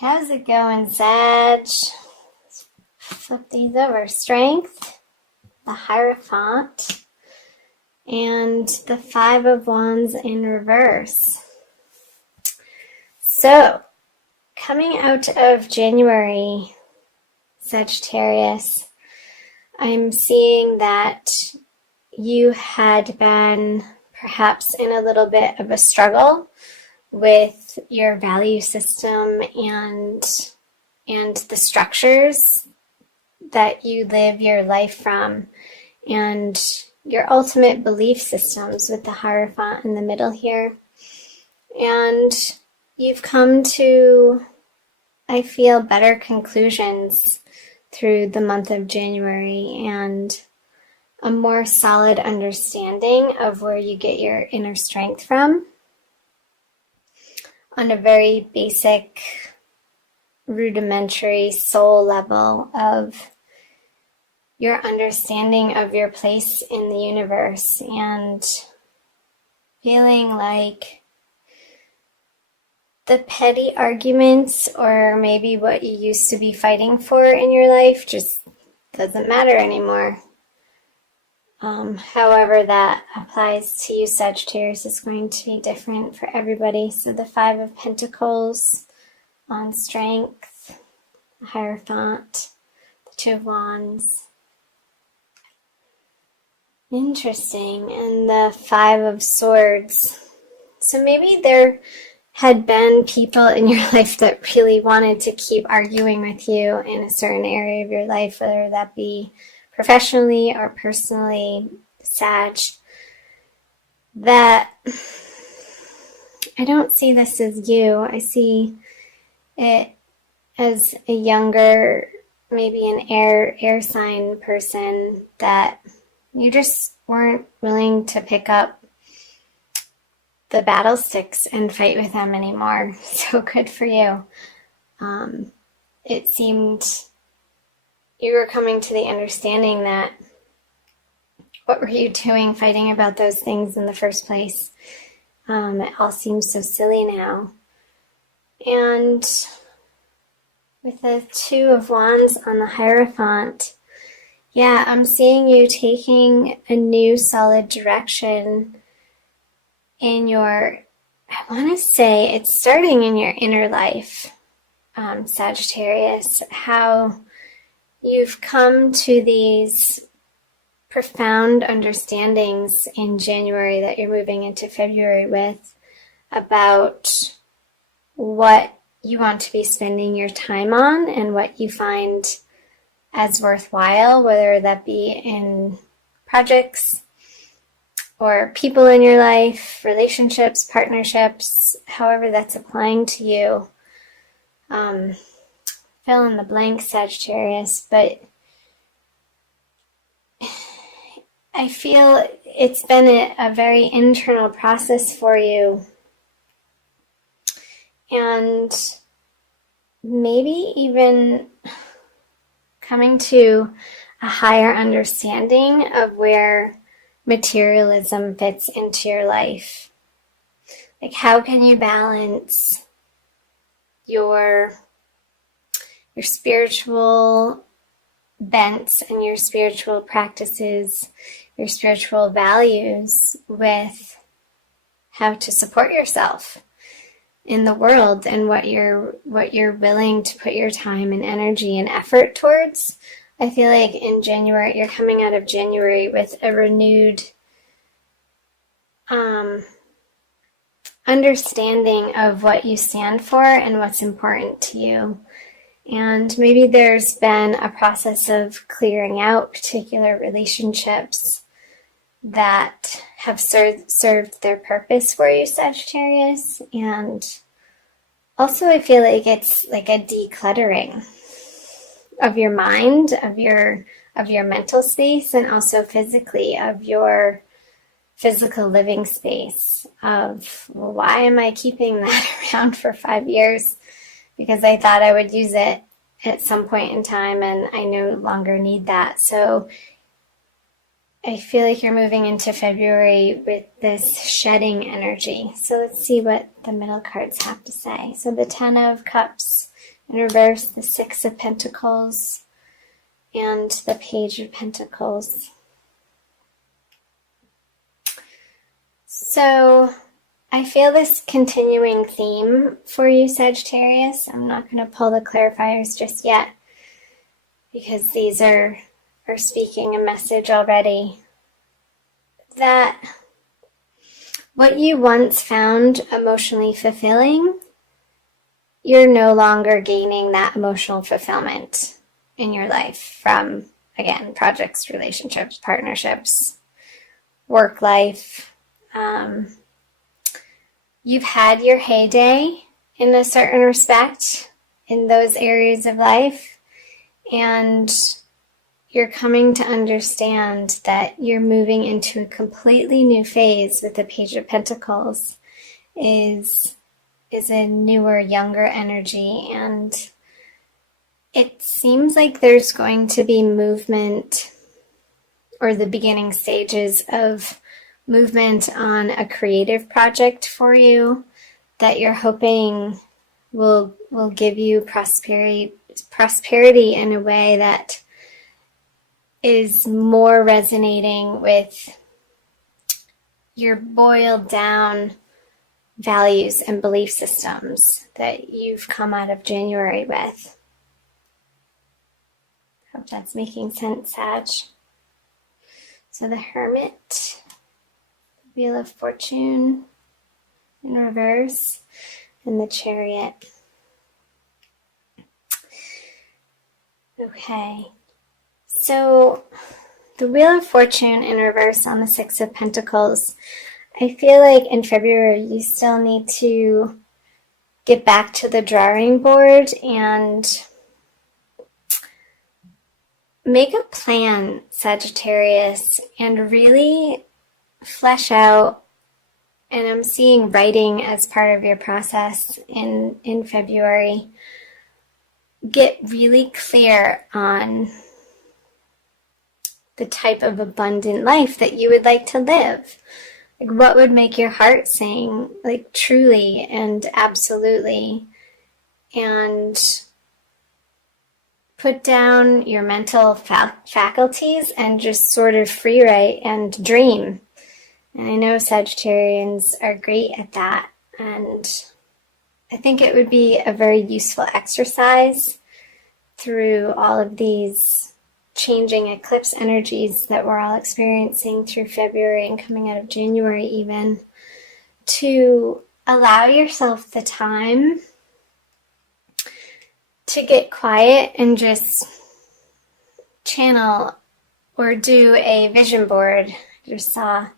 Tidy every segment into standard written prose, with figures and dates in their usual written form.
How's it going, Sag? Flip these over. Strength, the Hierophant, and the Five of Wands in reverse. So, coming out of January, Sagittarius, I'm seeing that you had been perhaps in a little bit of a struggle with your value system and the structures that you live your life from, and your ultimate belief systems with the Hierophant in the middle here. And you've come to, I feel, better conclusions through the month of January and a more solid understanding of where you get your inner strength from on a very basic, rudimentary soul level of your understanding of your place in the universe, and feeling like the petty arguments or maybe what you used to be fighting for in your life just doesn't matter anymore. However that applies to you, Sagittarius, is going to be different for everybody. So the Five of Pentacles on strength, the Hierophant, the Two of Wands. Interesting. And the Five of Swords. So maybe there had been people in your life that really wanted to keep arguing with you in a certain area of your life, whether that be professionally or personally, Sag, that I don't see this as you. I see it as a younger, maybe an air sign person that you just weren't willing to pick up the battle sticks and fight with them anymore. So good for you. It seemed you were coming to the understanding that what were you doing fighting about those things in the first place? It all seems so silly now. And with the Two of Wands on the Hierophant, yeah, I'm seeing you taking a new solid direction in your, I want to say it's starting in your inner life, Sagittarius, how you've come to these profound understandings in January that you're moving into February with about what you want to be spending your time on and what you find as worthwhile, whether that be in projects or people in your life, relationships, partnerships, however that's applying to you. Fill in the blank, Sagittarius, but I feel it's been a very internal process for you, and maybe even coming to a higher understanding of where materialism fits into your life. Like, how can you balance your spiritual bents and your spiritual practices, your spiritual values, with how to support yourself in the world and what you're willing to put your time and energy and effort towards. I feel like in January, you're coming out of January with a renewed understanding of what you stand for and what's important to you. And maybe there's been a process of clearing out particular relationships that have served their purpose for you, Sagittarius. And also I feel like it's like a decluttering of your mind, of your mental space, and also physically of your physical living space of, well, why am I keeping that around for 5 years? Because I thought I would use it at some point in time and I no longer need that. So I feel like you're moving into February with this shedding energy. So let's see what the middle cards have to say. So the Ten of Cups In reverse, the Six of Pentacles and the Page of Pentacles. So I feel this continuing theme for you, Sagittarius. I'm not going to pull the clarifiers just yet because these are speaking a message already. That what you once found emotionally fulfilling, you're no longer gaining that emotional fulfillment in your life from, again, projects, relationships, partnerships, work life. You've had your heyday in a certain respect in those areas of life, and you're coming to understand that you're moving into a completely new phase with the Page of Pentacles. Is a newer, younger energy, and it seems like there's going to be movement, or the beginning stages of movement on a creative project for you that you're hoping will give you prosperity in a way that is more resonating with your boiled down values and belief systems that you've come out of January with. Hope that's making sense, Sag. So the Hermit, Wheel of Fortune in reverse, and the Chariot. Okay, so the Wheel of Fortune in reverse on the Six of Pentacles, I feel like in February you still need to get back to the drawing board and make a plan, Sagittarius, and really flesh out, and I'm seeing writing as part of your process in February. Get really clear on the type of abundant life that you would like to live. Like, what would make your heart sing, like, truly and absolutely, and put down your mental faculties and just sort of free write and dream. And I know Sagittarians are great at that, and I think it would be a very useful exercise through all of these changing eclipse energies that we're all experiencing through February and coming out of January even, to allow yourself the time to get quiet and just channel or do a vision board. I just saw,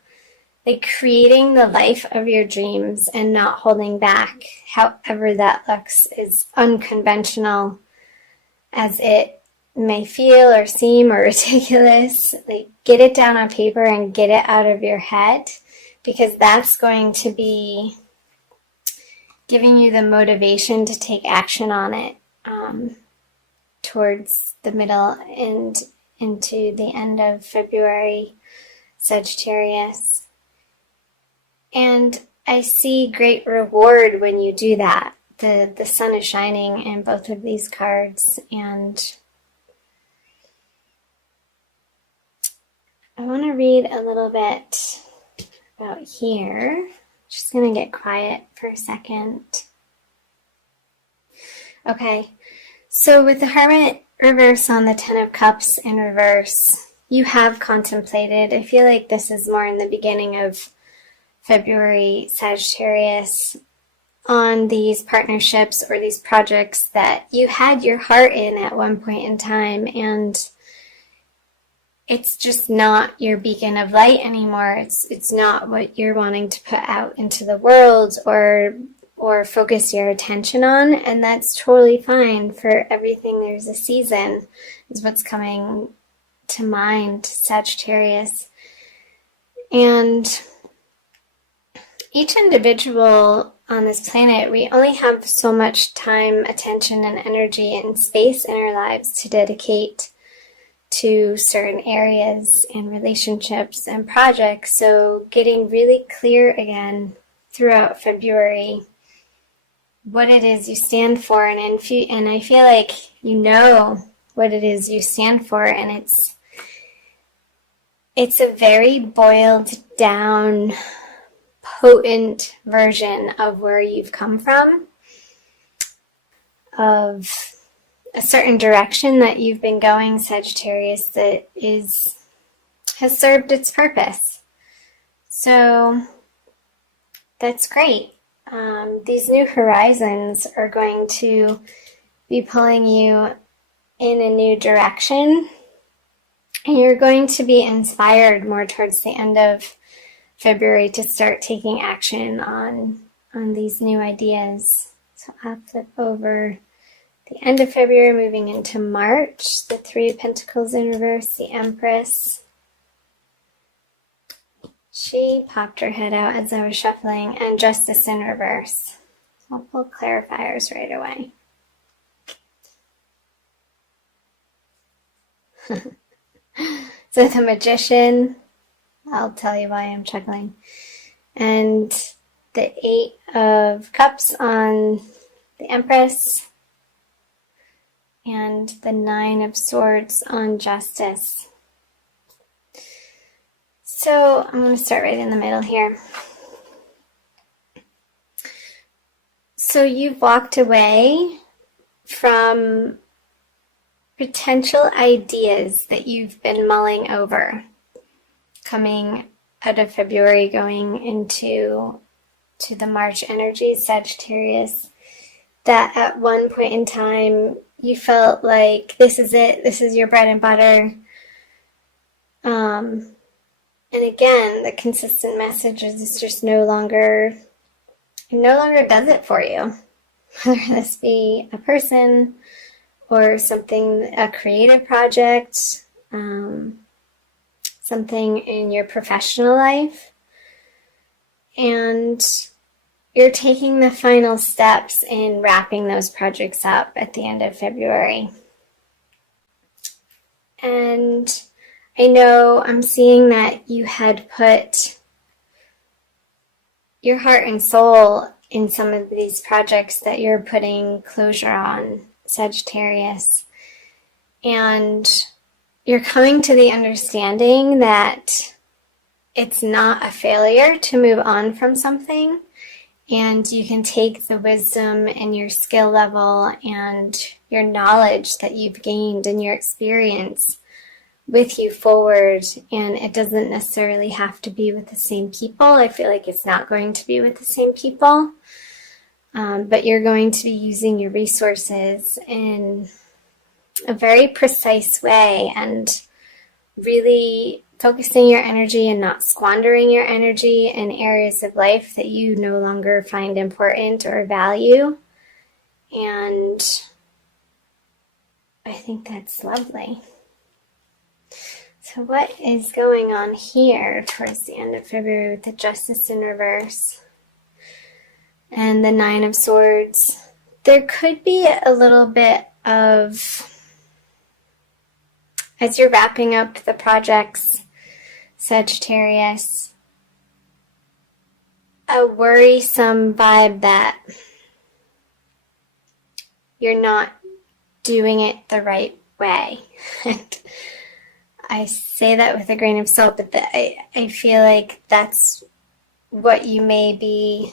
like, creating the life of your dreams and not holding back, however that looks, is unconventional as it may feel or seem or ridiculous. Like, get it down on paper and get it out of your head, because that's going to be giving you the motivation to take action on it towards the middle and into the end of February, Sagittarius. And I see great reward when you do that. The sun is shining in both of these cards, and I want to read a little bit about here. Just going to get quiet for a second. Okay, so with the Hermit reverse on the Ten of Cups in reverse, you have contemplated. I feel like this is more in the beginning of February, Sagittarius, on these partnerships or these projects that you had your heart in at one point in time, and it's just not your beacon of light anymore. It's not what you're wanting to put out into the world or focus your attention on, and that's totally fine. For everything there's a season is what's coming to mind, Sagittarius. And each individual on this planet, we only have so much time, attention, and energy and space in our lives to dedicate to certain areas and relationships and projects. So getting really clear again throughout February what it is you stand for, and I feel like you know what it is you stand for, and it's a very boiled down, potent version of where you've come from, of a certain direction that you've been going, Sagittarius, that has served its purpose. So that's great. These new horizons are going to be pulling you in a new direction, and you're going to be inspired more towards the end of February to start taking action on these new ideas. So I'll flip over the end of February, moving into March, the Three of Pentacles in reverse, the Empress. She popped her head out as I was shuffling, and Justice in reverse. I'll pull clarifiers right away. So the Magician, I'll tell you why I'm chuckling. And the Eight of Cups on the Empress. And the Nine of Swords on Justice. So I'm going to start right in the middle here. So you've walked away from potential ideas that you've been mulling over, coming out of February, going into the March energy, Sagittarius, that at one point in time you felt like this is it, this is your bread and butter. And again, the consistent message is it's just no longer does it for you. Whether this be a person or something, a creative project, something in your professional life. And you're taking the final steps in wrapping those projects up at the end of February. And I know I'm seeing that you had put your heart and soul in some of these projects that you're putting closure on, Sagittarius. And you're coming to the understanding that it's not a failure to move on from something, and you can take the wisdom and your skill level and your knowledge that you've gained and your experience with you forward, and it doesn't necessarily have to be with the same people. I feel like it's not going to be with the same people, but you're going to be using your resources in a very precise way and really focusing your energy and not squandering your energy in areas of life that you no longer find important or value. And I think that's lovely. So what is going on here towards the end of February with the Justice in reverse and the Nine of Swords? There could be a little bit of, as you're wrapping up the projects, Sagittarius, a worrisome vibe that you're not doing it the right way. I say that with a grain of salt, but I feel like that's what you may be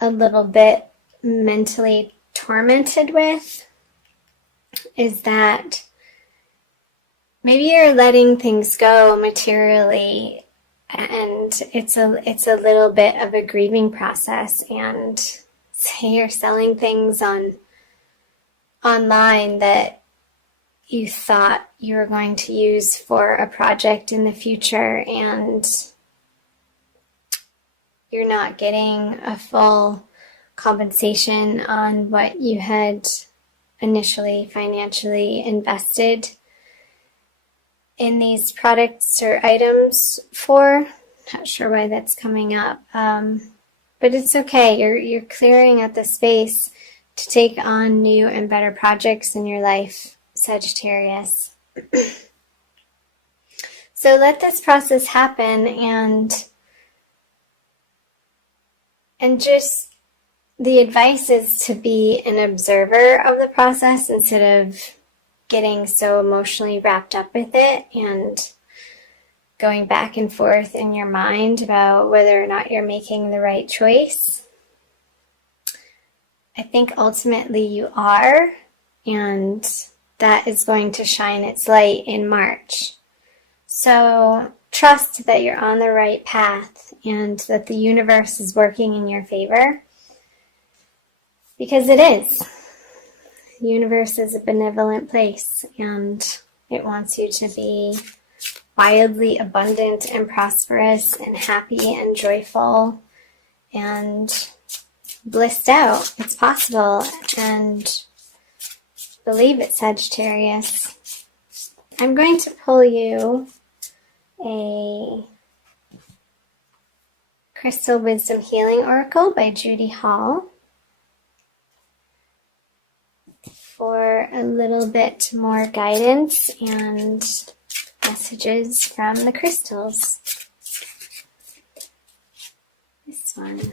a little bit mentally tormented with, is that maybe you're letting things go materially, and it's a little bit of a grieving process. And say you're selling things online that you thought you were going to use for a project in the future, and you're not getting a full compensation on what you had initially financially invested in these products or items for. Not sure why that's coming up, but it's okay. You're clearing out the space to take on new and better projects in your life, Sagittarius. So let this process happen, and just the advice is to be an observer of the process instead of getting so emotionally wrapped up with it and going back and forth in your mind about whether or not you're making the right choice. I think ultimately you are, and that is going to shine its light in March. So trust that you're on the right path and that the universe is working in your favor, because it is. The universe is a benevolent place, and it wants you to be wildly abundant and prosperous and happy and joyful and blissed out. It's possible, and believe it, Sagittarius. I'm going to pull you a Crystal Wisdom Healing Oracle by Judy Hall for a little bit more guidance and messages from the crystals. This one,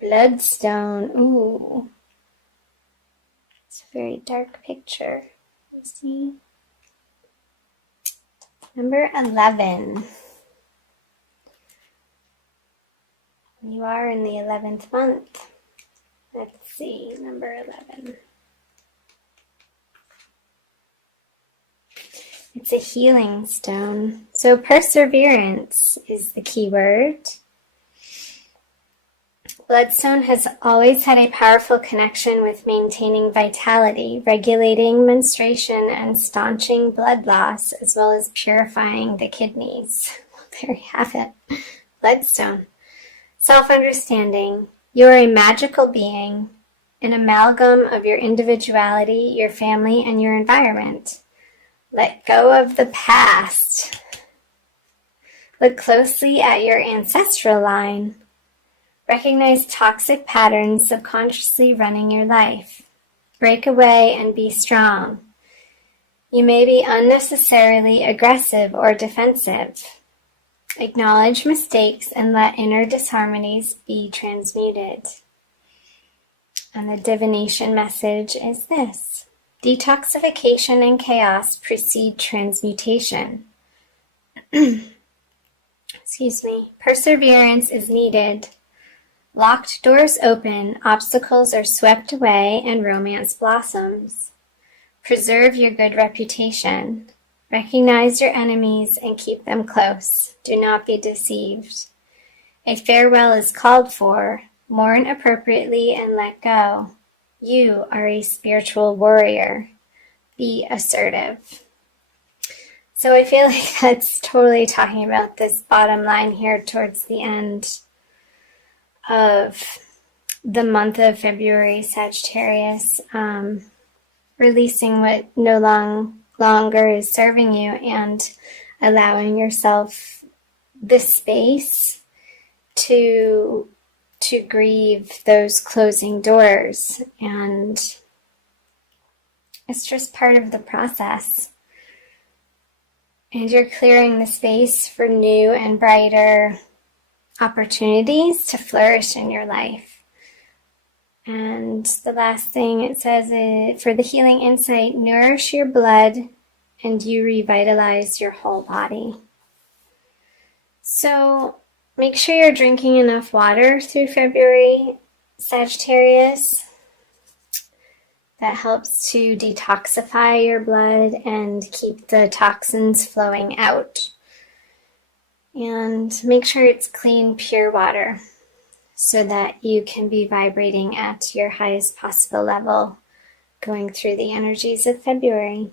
Bloodstone. Ooh, it's a very dark picture. Let's see. Number 11. You are in the 11th month. Let's see, number 11. It's a healing stone. So perseverance is the key word. Bloodstone has always had a powerful connection with maintaining vitality, regulating menstruation, and staunching blood loss, as well as purifying the kidneys. Well, there you have it. Bloodstone. Self-understanding. You're a magical being, an amalgam of your individuality, your family, and your environment. Let go of the past. Look closely at your ancestral line. Recognize toxic patterns subconsciously running your life. Break away and be strong. You may be unnecessarily aggressive or defensive. Acknowledge mistakes and let inner disharmonies be transmuted. And the divination message is this: detoxification and chaos precede transmutation. Excuse me. Perseverance is needed. Locked doors open, obstacles are swept away, and romance blossoms. Preserve your good reputation. Recognize your enemies and keep them close. Do not be deceived. A farewell is called for. Mourn appropriately and let go. You are a spiritual warrior. Be assertive. So I feel like that's totally talking about this bottom line here towards the end of the month of February, Sagittarius, releasing what no longer is serving you and allowing yourself the space to grieve those closing doors. And it's just part of the process. And you're clearing the space for new and brighter opportunities to flourish in your life. And the last thing it says is, for the healing insight, nourish your blood and you revitalize your whole body. So make sure you're drinking enough water through February, Sagittarius. That helps to detoxify your blood and keep the toxins flowing out. And make sure it's clean, pure water so that you can be vibrating at your highest possible level going through the energies of February.